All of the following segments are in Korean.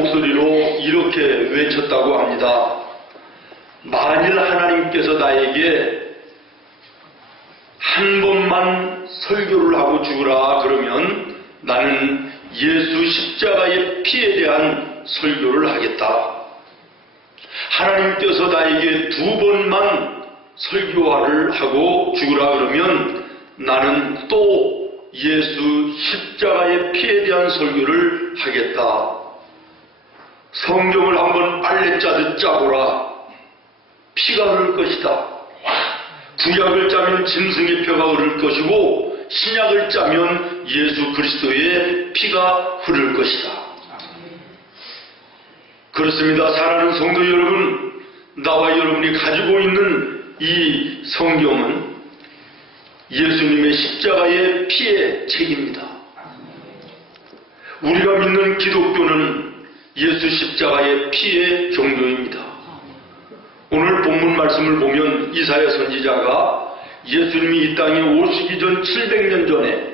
목소리로 이렇게 외쳤다고 합니다. 만일 하나님께서 나에게 한 번만 설교를 하고 죽으라 그러면 나는 예수 십자가의 피에 대한 설교를 하겠다. 하나님께서 나에게 두 번만 설교를 하고 죽으라 그러면 나는 또 예수 십자가의 피에 대한 설교를 하겠다. 성경을 한번 빨래 짜듯 짜보라. 피가 흐를 것이다. 구약을 짜면 짐승의 뼈가 흐를 것이고 신약을 짜면 예수 그리스도의 피가 흐를 것이다. 그렇습니다. 사랑하는 성도 여러분, 나와 여러분이 가지고 있는 이 성경은 예수님의 십자가의 피의 책입니다. 우리가 믿는 기독교는 예수 십자가의 피의 종교입니다. 오늘 본문 말씀을 보면 이사야 선지자가 예수님이 이 땅에 오시기 전 700년 전에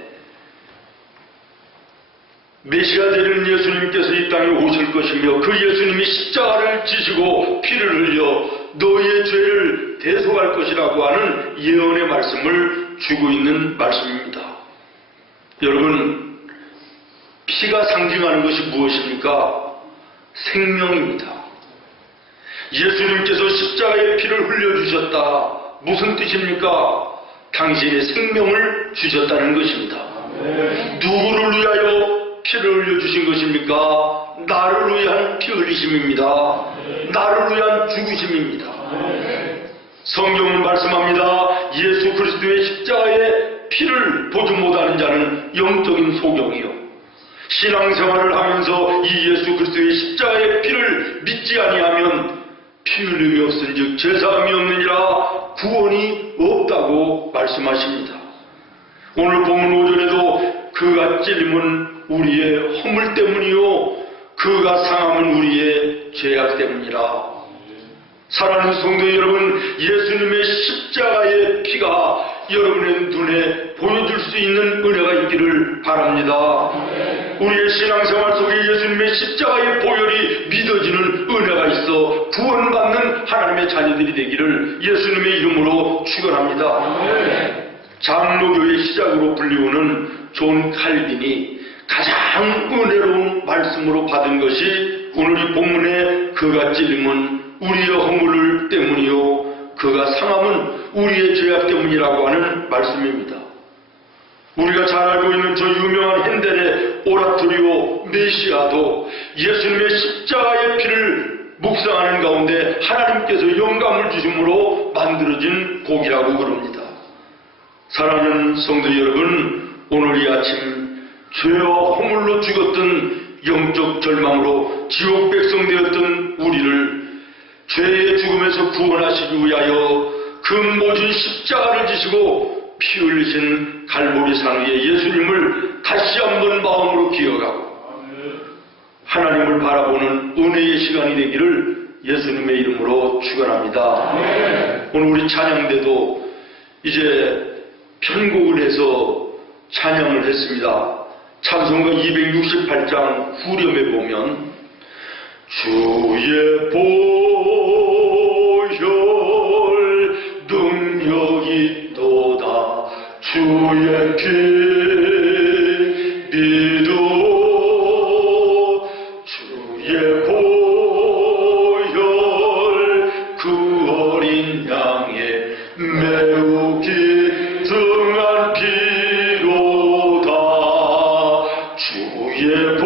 메시아 되는 예수님께서 이 땅에 오실 것이며 그 예수님이 십자가를 지시고 피를 흘려 너희의 죄를 대속할 것이라고 하는 예언의 말씀을 주고 있는 말씀입니다. 여러분, 피가 상징하는 것이 무엇입니까? 생명입니다. 예수님께서 십자가의 피를 흘려주셨다. 무슨 뜻입니까? 당신의 생명을 주셨다는 것입니다. 누구를 위하여 피를 흘려주신 것입니까? 나를 위한 피 흘리심입니다. 나를 위한 죽으심입니다. 성경은 말씀합니다. 예수 그리스도의 십자가의 피를 보지 못하는 자는 영적인 소경이요, 신앙생활을 하면서 이 예수 그리스도의 십자가의 피를 믿지 아니하면 피 흘림이 없은즉 죄사함이 없느니라 구원이 없다고 말씀하십니다. 오늘 본문 5절에도 그가 찔림은 우리의 허물 때문이요 그가 상함은 우리의 죄악 때문이라. 사랑하는 성도 여러분, 예수님의 십자가의 피가 여러분의 눈에 보여줄 수 있는 은혜가 있기를 바랍니다. 우리의 신앙생활 속에 예수님의 십자가의 보혈이 믿어지는 은혜가 있어 구원받는 하나님의 자녀들이 되기를 예수님의 이름으로 축원합니다. 장로교의 시작으로 불리우는 존 칼빈이 가장 은혜로운 말씀으로 받은 것이 오늘 이 본문의 그가 찔림은 우리의 허물 때문이요 그가 상함은 우리의 죄악 때문이라고 하는 말씀입니다. 우리가 잘 알고 있는 저 유명한 핸델의 오라토리오 메시아도 예수님의 십자가의 피를 묵상하는 가운데 하나님께서 영감을 주심으로 만들어진 곡이라고 그럽니다. 사랑하는 성도 여러분, 오늘 이 아침 죄와 허물로 죽었던 영적 절망으로 지옥 백성 되었던 우리를 죄의 죽음에서 구원하시기 위하여 그 모진 십자가를 지시고 피 흘리신 갈보리 산 위에 예수님을 다시 한번 마음으로 기억하고 하나님을 바라보는 은혜의 시간이 되기를 예수님의 이름으로 축원합니다. 오늘 우리 찬양대도 이제 편곡을 해서 찬양을 했습니다. 찬송가 268장 후렴에 보면 주의 보혈 능력이 있도다 주의 피 믿어 주의 보혈 그 어린 양의 매우 기증한 피로다 주의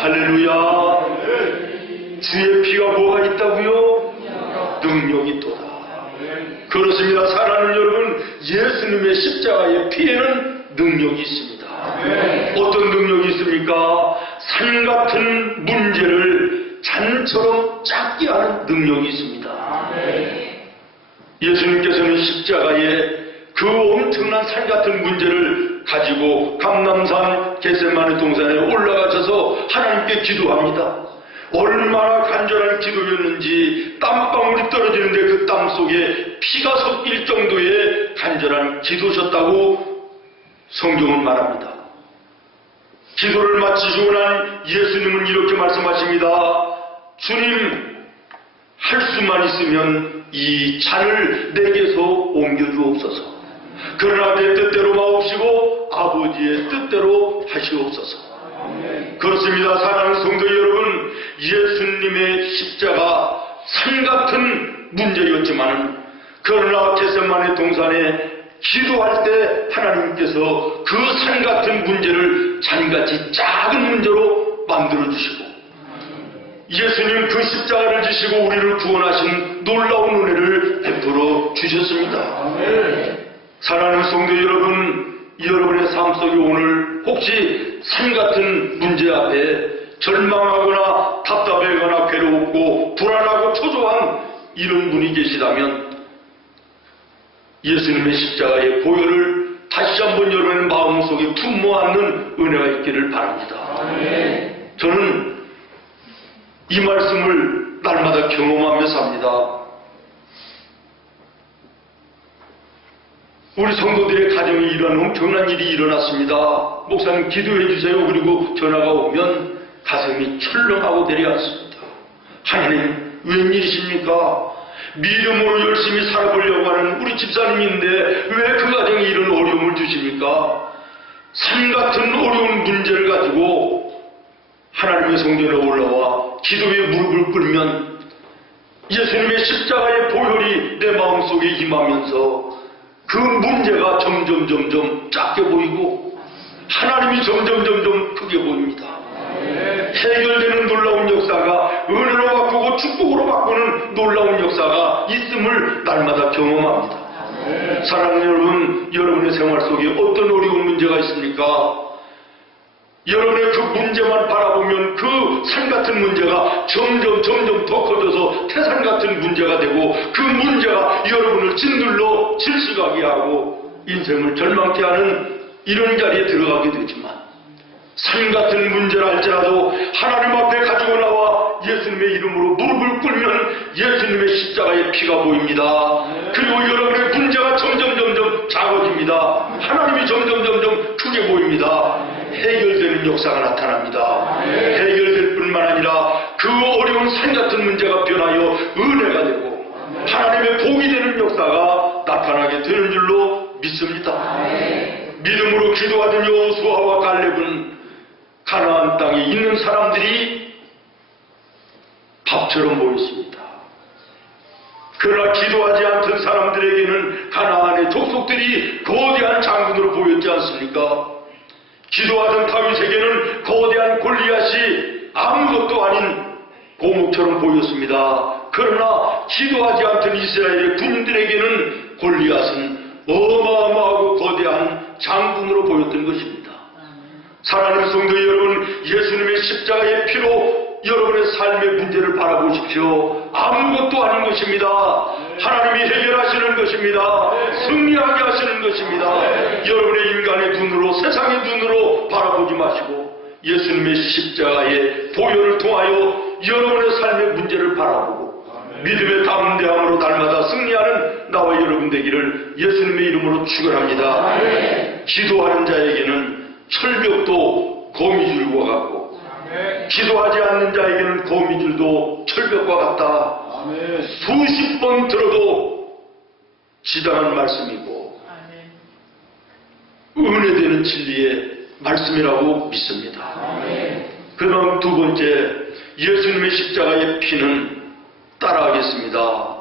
할렐루야. 주의 피가 뭐가 있다고요? 능력이 있도다. 그렇습니다. 사랑하는 여러분, 예수님의 십자가의 피에는 능력이 있습니다. 어떤 능력이 있습니까? 산 같은 문제를 잔처럼 작게 하는 능력이 있습니다. 예수님께서는 십자가에 그 엄청난 산 같은 문제를 가지고 감람산 겟세마네 동산에 올라가셔서 하나님께 기도합니다. 얼마나 간절한 기도였는지 땀방울이 떨어지는데 그 땀 속에 피가 섞일 정도의 간절한 기도셨다고 성경은 말합니다. 기도를 마치시고 난 예수님은 이렇게 말씀하십니다. 주님, 할 수만 있으면 이 잔을 내게서 옮겨주옵소서. 그러나 내 뜻대로 마옵시고 아버지의 뜻대로 하시옵소서. 그렇습니다. 사랑하는 성도 여러분, 예수님의 십자가 산 같은 문제였지만 그러나 겟세마네 동산에 기도할 때 하나님께서 그 산 같은 문제를 잔같이 작은 문제로 만들어주시고 예수님 그 십자가를 지시고 우리를 구원하신 놀라운 은혜를 베풀어 주셨습니다. 사랑하는 성도 여러분, 여러분의 삶 속에 오늘 혹시 산 같은 문제 앞에 절망하거나 답답해하거나 괴롭고 불안하고 초조한 이런 분이 계시다면 예수님의 십자가의 보혈을 다시 한번 여러분의 마음속에 품모안는 은혜가 있기를 바랍니다. 저는 이 말씀을 날마다 경험하며 삽니다. 우리 성도들의 가정에 이런 엄청난 일이 일어났습니다. 목사님 기도해 주세요. 그리고 전화가 오면 가슴이 철렁하고 내려앉습니다. 하나님 웬일이십니까? 믿음으로 열심히 살아보려고 하는 우리 집사님인데 왜 그 가정에 이런 어려움을 주십니까? 산 같은 어려운 문제를 가지고 하나님의 성전에 올라와 기도에 무릎을 꿇으면 예수님의 십자가의 보혈이 내 마음속에 임하면서 그 문제가 점점 작게 보이고 하나님이 점점 크게 보입니다. 해결되는 놀라운 역사가 은혜로 바꾸고 축복으로 바꾸는 놀라운 역사가 있음을 날마다 경험합니다. 사랑하는 여러분, 여러분의 생활 속에 어떤 어려운 문제가 있습니까? 여러분의 그 문제만 바라보면 그 산 같은 문제가 점점 더 커져서 태산 같은 문제가 되고 그 문제가 여러분을 짓눌러 질식하게 하고 인생을 절망케 하는 이런 자리에 들어가게 되지만 산 같은 문제라 할지라도 하나님 앞에 가지고 나와 예수님의 이름으로 무릎을 꿇으면 예수님의 십자가의 피가 보입니다. 그리고 여러분의 문제가 점점 작아집니다. 하나님이 점점 크게 보입니다. 해결되는 역사가 나타납니다. 해결될 뿐만 아니라 그 어려운 산 같은 문제가 변하여 은혜가 되고 하나님의 복이 되는 역사가 나타나게 되는 줄로 믿습니다. 믿음으로 기도하던 여호수아와 갈렙은 가나안 땅에 있는 사람들이 밥처럼 보였습니다. 그러나 기도하지 않던 사람들에게는 가나안의 족속들이 거대한 장군으로 보였지 않습니까? 기도하던 다윗에게는 거대한 골리앗이 아무것도 아닌 고목처럼 보였습니다. 그러나 기도하지 않던 이스라엘의 군인들에게는 골리앗은 어마어마하고 거대한 장군으로 보였던 것입니다. 사랑하는 성도 여러분, 예수님의 십자가의 피로 여러분의 삶의 문제를 바라보십시오. 아무것도 아닌 것입니다. 하나님이 해결하시는 것입니다. 승리하게 하시는 것입니다. 여러분의 인간의 눈으로, 세상의 눈으로 바라보지 마시고 예수님의 십자가의 보혈을 통하여 여러분의 삶의 문제를 바라보고 믿음의 담대함으로 날마다 승리하는 나와 여러분 되기를 예수님의 이름으로 축원합니다. 기도하는 자에게는 철벽도 거미줄과 같고 기도하지 않는 자에게는 거미줄도 철벽과 같다. 수십 번 들어도 지당한 말씀이고 은혜되는 진리의 말씀이라고 믿습니다. 그 다음 두 번째, 예수님의 십자가의 피는 따라하겠습니다.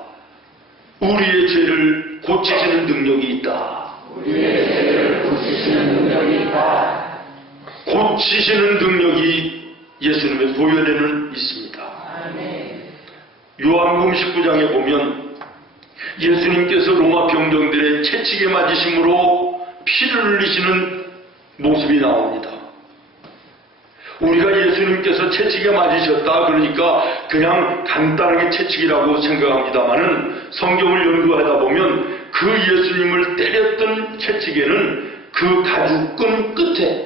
우리의 죄를 고치시는 능력이 있다. 우리의 죄를 고치시는 능력이 있다. 고치시는 능력이 예수님의 보혈에는 있습니다. 요한복음 19장에 보면 예수님께서 로마 병정들의 채찍에 맞으심으로 피를 흘리시는 모습이 나옵니다. 우리가 예수님께서 채찍에 맞으셨다 그러니까 그냥 간단하게 채찍이라고 생각합니다마는 성경을 연구하다 보면 그 예수님을 때렸던 채찍에는 그 가죽끈 끝에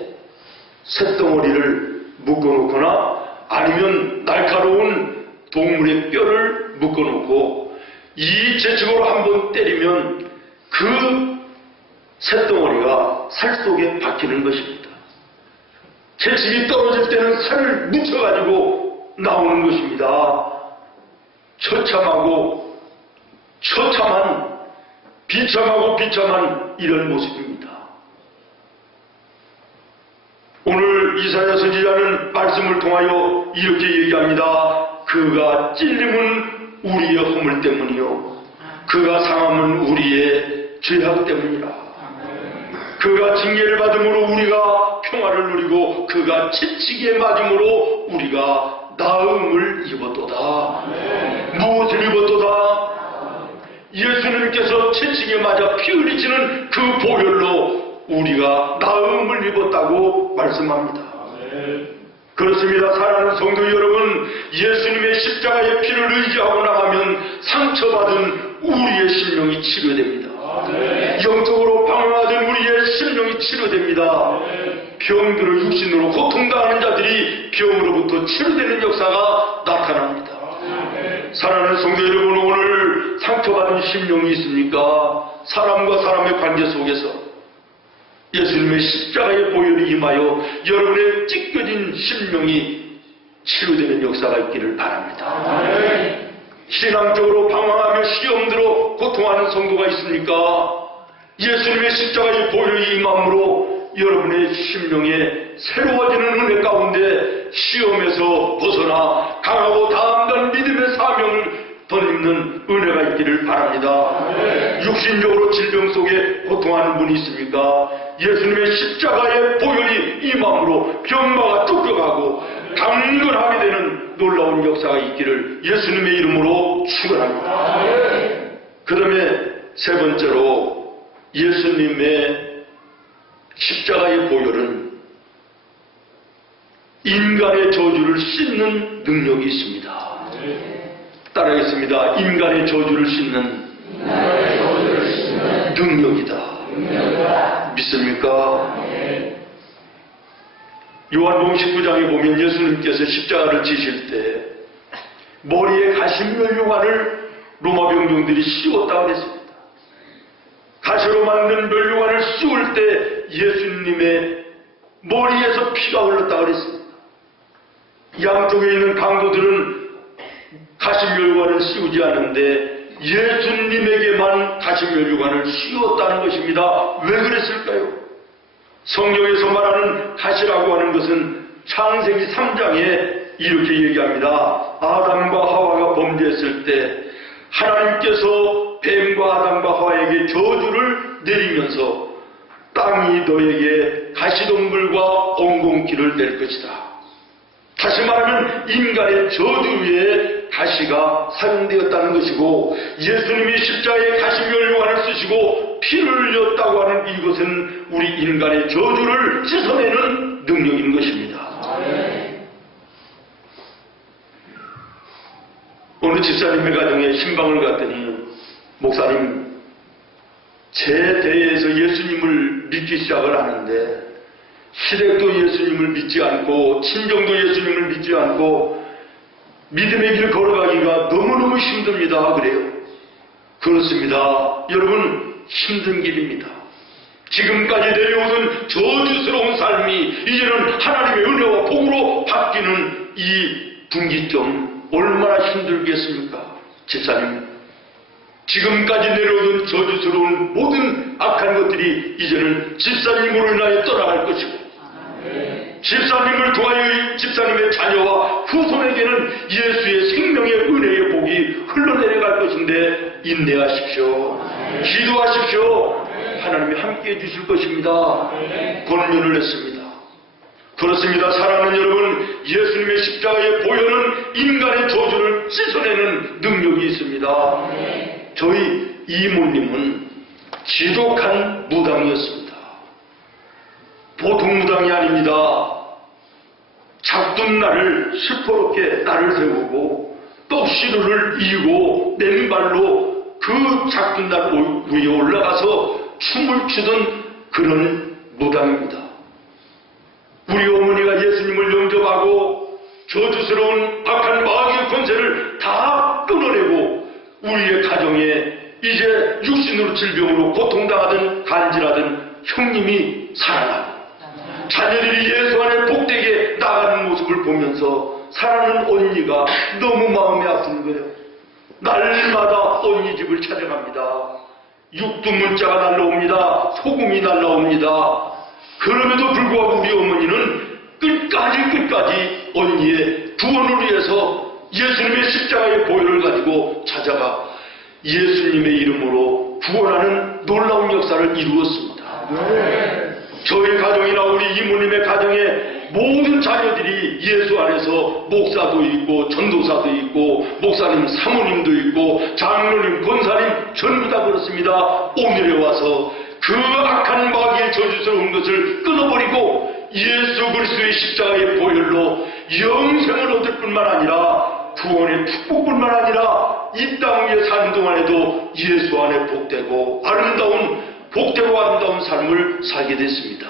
쇳덩어리를 묶어놓거나 아니면 날카로운 동물의 뼈를 묶어놓고 이 채찍으로 한번 때리면 그 쇳덩어리가 살 속에 박히는 것입니다. 채찍이 떨어질 때는 살을 묻혀가지고 나오는 것입니다. 처참하고 처참한, 비참하고 비참한 이런 모습입니다. 오늘 이사야 선지자는 말씀을 통하여 이렇게 얘기합니다. 그가 찔림은 우리의 허물 때문이요, 그가 상함은 우리의 죄악 때문이라. 그가 징계를 받음으로 우리가 평화를 누리고 그가 채찍에 맞음으로 우리가 나음을 입었도다. 무엇을 입었도다? 예수님께서 채찍에 맞아 피 흘리시는 그 보혈로 우리가 나음을 입었다고 말씀합니다. 그렇습니다. 사랑하는 성도 여러분, 예수님의 십자가의 피를 의지하고 나가면 상처받은 우리의 심령이 치료됩니다. 영적으로 방황하던 우리의 심령이 치료됩니다. 병들어 육신으로 고통당하는 자들이 병으로부터 치료되는 역사가 나타납니다. 사랑하는 성도 여러분, 오늘 상처받은 심령이 있습니까? 사람과 사람의 관계 속에서 예수님의 십자가의 보혈이 임하여 여러분의 찢겨진 심령이 치료되는 역사가 있기를 바랍니다. 신앙적으로 방황하며 시험들어 고통하는 성도가 있습니까? 예수님의 십자가의 보혈이 임함으로 여러분의 심령에 새로워지는 은혜 가운데 시험에서 벗어나 강하고 다함단 믿음의 사명을 덧입는 은혜가 있기를 바랍니다. 육신적으로 질병 속에 고통하는 분이 있습니까? 예수님의 십자가의 보혈이 임함으로 병마가 쫓겨가고 강건하게 되는 놀라운 역사가 있기를 예수님의 이름으로 축원합니다. 그 다음에 세 번째로, 예수님의 십자가의 보혈은 인간의 저주를 씻는 능력이 있습니다. 따라하겠습니다. 인간의 저주를 씻는 능력이다. 믿습니까? 요한복음 19장에 보면 예수님께서 십자가를 지실 때 머리에 가시면류관을 로마 병정들이 씌웠다고 했습니다. 가시로 만든 면류관을 씌울 때 예수님의 머리에서 피가 흘렀다고 했습니다. 양쪽에 있는 강도들은 가시면류관을 씌우지 않는데 예수님에게만 가시면류관을 씌웠다는 것입니다. 왜 그랬을까요? 성경에서 말하는 가시라고 하는 것은 창세기 3장에 이렇게 얘기합니다. 아담과 하와가 범죄했을 때 하나님께서 뱀과 아담과 하와에게 저주를 내리면서 땅이 너에게 가시덤불과 엉겅퀴를 낼 것이다. 다시 말하면 인간의 저주에 가시가 사용되었다는 것이고, 예수님이 십자가에 가시면류관을 쓰시고 피를 흘렸다고 하는 이것은 우리 인간의 저주를 씻어내는 능력인 것입니다. 어느 집사님의 가정에 신방을 갔더니, 목사님, 제 대에서 예수님을 믿기 시작을 하는데 시댁도 예수님을 믿지 않고 친정도 예수님을 믿지 않고 믿음의 길 걸어가기가 너무너무 힘듭니다. 그래요. 그렇습니다. 여러분, 힘든 길입니다. 지금까지 내려오던 저주스러운 삶이 이제는 하나님의 은혜와 복으로 바뀌는 이 분기점 얼마나 힘들겠습니까? 집사님, 지금까지 내려오던 저주스러운 모든 악한 것들이 이제는 집사님으로 인하여 떠나갈 것이고, 집사님을 통하여 집사님의 자녀와 후손에게는 예수의 생명의 은혜의 복이 흘러내려갈 것인데 인내하십시오. 기도하십시오. 하나님이 함께해 주실 것입니다. 권면을 했습니다. 그렇습니다. 사랑하는 여러분, 예수님의 십자가의 보혈은 인간의 저주를 씻어내는 능력이 있습니다. 저희 이모님은 지독한 무당이었습니다. 보통 무당이 아닙니다. 잡둔 날을 시퍼렇게 날을 세우고 떡시루를 이고 맨발로 그 잡둔 날 위에 올라가서 춤을 추던 그런 무당입니다. 우리 어머니가 예수님을 영접하고 저주스러운 악한 마귀의 권세를 다 끊어내고 우리의 가정에 이제 육신으로 질병으로 고통당하던 간질하던 형님이 살아나고 자녀들이 예수 안에 복되게 나가는 모습을 보면서 사랑하는 언니가 너무 마음이 아픈 거예요. 날마다 언니 집을 찾아갑니다. 육두 문자가 날라옵니다. 소금이 날라옵니다. 그럼에도 불구하고 우리 어머니는 끝까지 언니의 구원을 위해서 예수님의 십자가의 보혈을 가지고 찾아가 예수님의 이름으로 구원하는 놀라운 역사를 이루었습니다. 저희 가정이나 우리 이모님의 가정에 모든 자녀들이 예수 안에서 목사도 있고 전도사도 있고 목사님 사모님도 있고 장로님 권사님 전부 다 그렇습니다. 오늘에 와서 그 악한 마귀의 저주스러운 것을 끊어버리고 예수 그리스도의 십자가의 보혈로 영생을 얻을 뿐만 아니라 구원의 축복뿐만 아니라 이 땅 위에 사는 동안에도 예수 안에 복되고 아름다운 삶을 살게 됐습니다.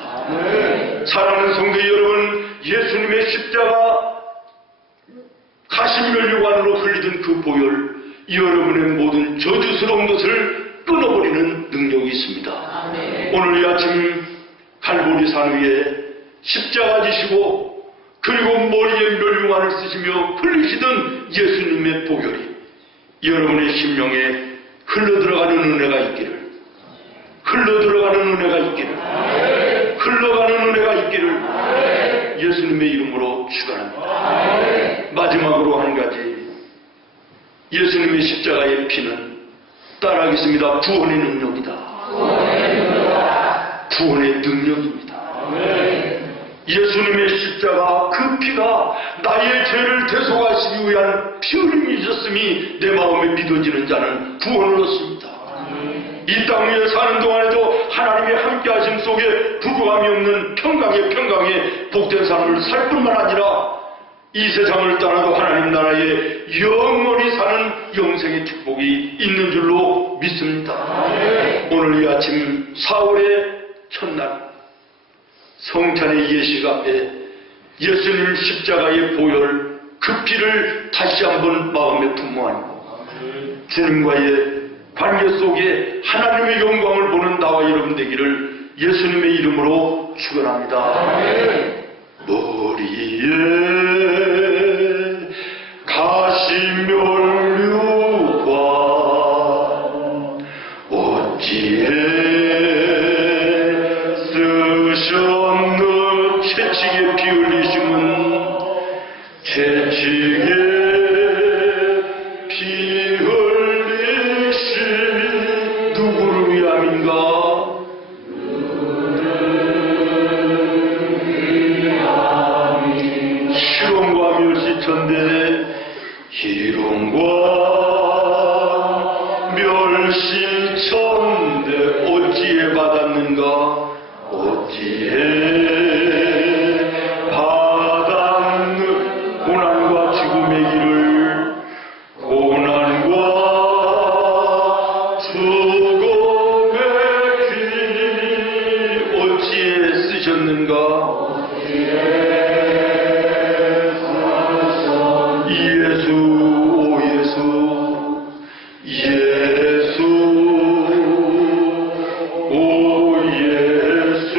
사랑하는 성도 여러분, 예수님의 십자가 가십면류관으로 흘리던 그 보혈, 여러분의 모든 저주스러운 것을 끊어버리는 능력이 있습니다. 오늘 이 아침 갈보리 산 위에 십자가 지시고 그리고 머리에 면류관을 쓰시며 흘리시던 예수님의 보혈이 여러분의 심령에 흘러들어가는 은혜가 있기를, 흘러가는 은혜가 있기를 예수님의 이름으로 축원합니다. 마지막으로 한 가지, 예수님의 십자가의 피는 따라하겠습니다. 구원의 능력이다. 구원의 능력입니다. 예수님의 십자가 그 피가 나의 죄를 대속하시기 위한 피 흘림이셨음이 내 마음에 믿어지는 자는 구원을 얻습니다. 이 땅 위에 사는 동안에도 하나님의 함께하심 속에 부족함이 없는 평강의 복된 삶을 살 뿐만 아니라 이 세상을 떠나도 하나님 나라에 영원히 사는 영생의 축복이 있는 줄로 믿습니다. 오늘 이 아침 4월의 첫날 성찬의 예식 앞에 예수님 십자가의 보혈 그 피를 다시 한번 마음에 품어안고 주님과의 관계 속에 하나님의 영광을 보는 나와 여러분 되기를 예수님의 이름으로 축원합니다. 머리에 가시면류관 어찌해 쓰셨는 채찍에 피 흘리심은 채찍에 피 흘리신 누구를 위함인가? 희롱과 멸시천대, 희롱과 멸시천대 어찌해 받았는가? 어찌해 받았는 고난과 죽음의 길을, 고난과 죽음의 길 어찌해 쓰셨는가? 예수, 오 예수, 예수, 오 예수,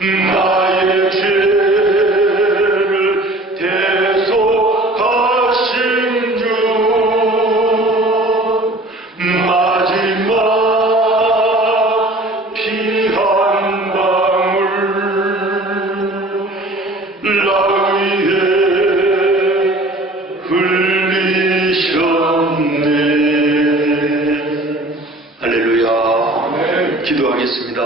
나의 죄를 대속하신 주, 마지막 피 한 방울 나 위해 흘리셨네. 할렐루야. 기도하겠습니다.